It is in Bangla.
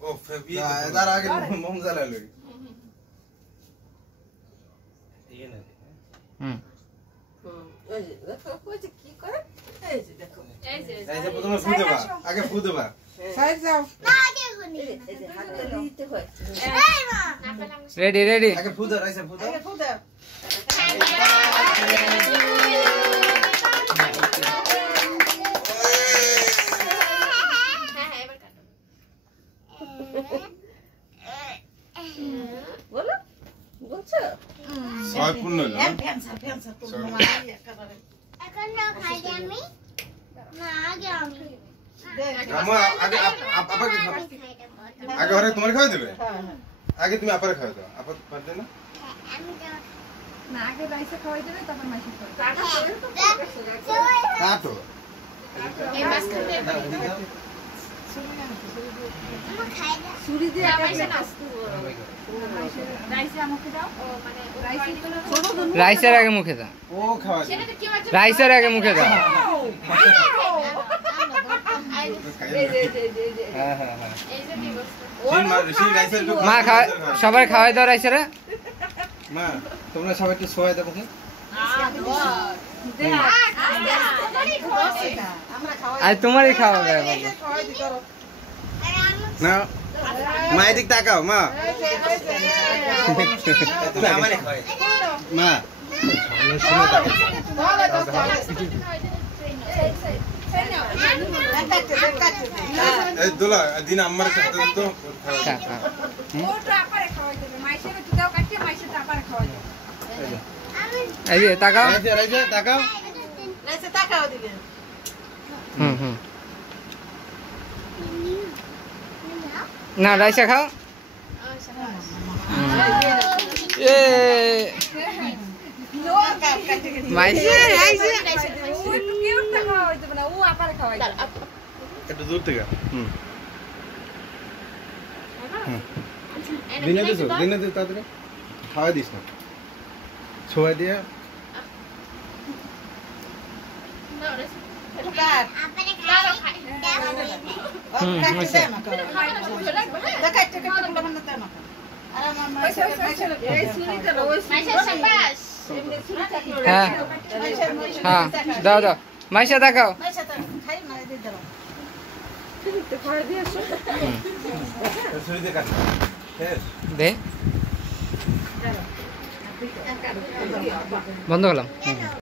ও তার আগে মোম জ্বালা লই এই না এই যে দেখো কই যে কি করে এই যে দেখো এই যে প্রথমে ফু দেবা আগে ফু দেবা সাইড যাও না আগে গুনি এই যে হাতে দিতে হয় এই মা রেডি রেডি আগে ফু দাও রাইসা ফু দাও আগে ফু দাও বলো বলছো ছয় পূর্ণ হলো ফ্যানসা ফ্যানসা তো মামা একেবারে এখন না খাই আমি না আগে আমি আমা আগে আপাকে খাও আগে ঘরে তোমার খাওয়া দেবে হ্যাঁ হ্যাঁ আগে তুমি আপারে খাওয়া দাও আপা পারবে না আমি তো না আগে রাইসে খাওয়াই দেবে তারপর মাসি খাওয়াই কাটো এই মাছ খেতে খাই দাও ছুরি দিয়ে রাইসে না রাইসে আমাকে দাও মানে রাইসে রাইসের আগে মুখে দাও ও খাওয়া সেটা তো কি আছে রাইসের আগে মুখে দাও এই যে হ্যাঁ হ্যাঁ হ্যাঁ এই যে দিবস সেই রাইসের একটু মা সবাই খাওয়াই দাও রাইসের মা তোমরা সবাই একটু সোয়া দাও মুখে আমরা খাওয়াই আর তোমারই খাওয়াবে বাবা খাওয়াই দি করো না মা এদিক তাকাও মা তুমি আমারে খাওয়াই মা শুনে তাকাও এই দোলা দিন আমার কাছে তো ওটা আপারে খাওয়াই দেবে মাইসের একটু দাও কাটিয়ে মাইসের আপারে খাওয়াই দেবে এই যে তাকাও রাইসে তাকাও রাইসে তাকাও দিবে হুম হুম না রাইসা খাও এ মাইসে রাইসে একটু কিউট না খাওয়াই দেবে না ও আপারে খাওয়াই দেবে একটু দূর থেকে দিনে দিস তাড়াতাড়ি খাওয়া দিস না ছোঁয়া দিয়ে কাট আপনি খাই দাও কাট দে আমাকে দেখাই থেকে তো বলবো না তেমন আর আমার মাইসে এই ছুরিতে ওই মাইসের সাবাস এমনি ছুরি থাকে হ্যাঁ মাইসের হ্যাঁ দাও দাও মাইসা তাকাও মাইসে তো খাই না দিয়ে দাও ছুরি দিয়ে কাট দে বন্ধ করলাম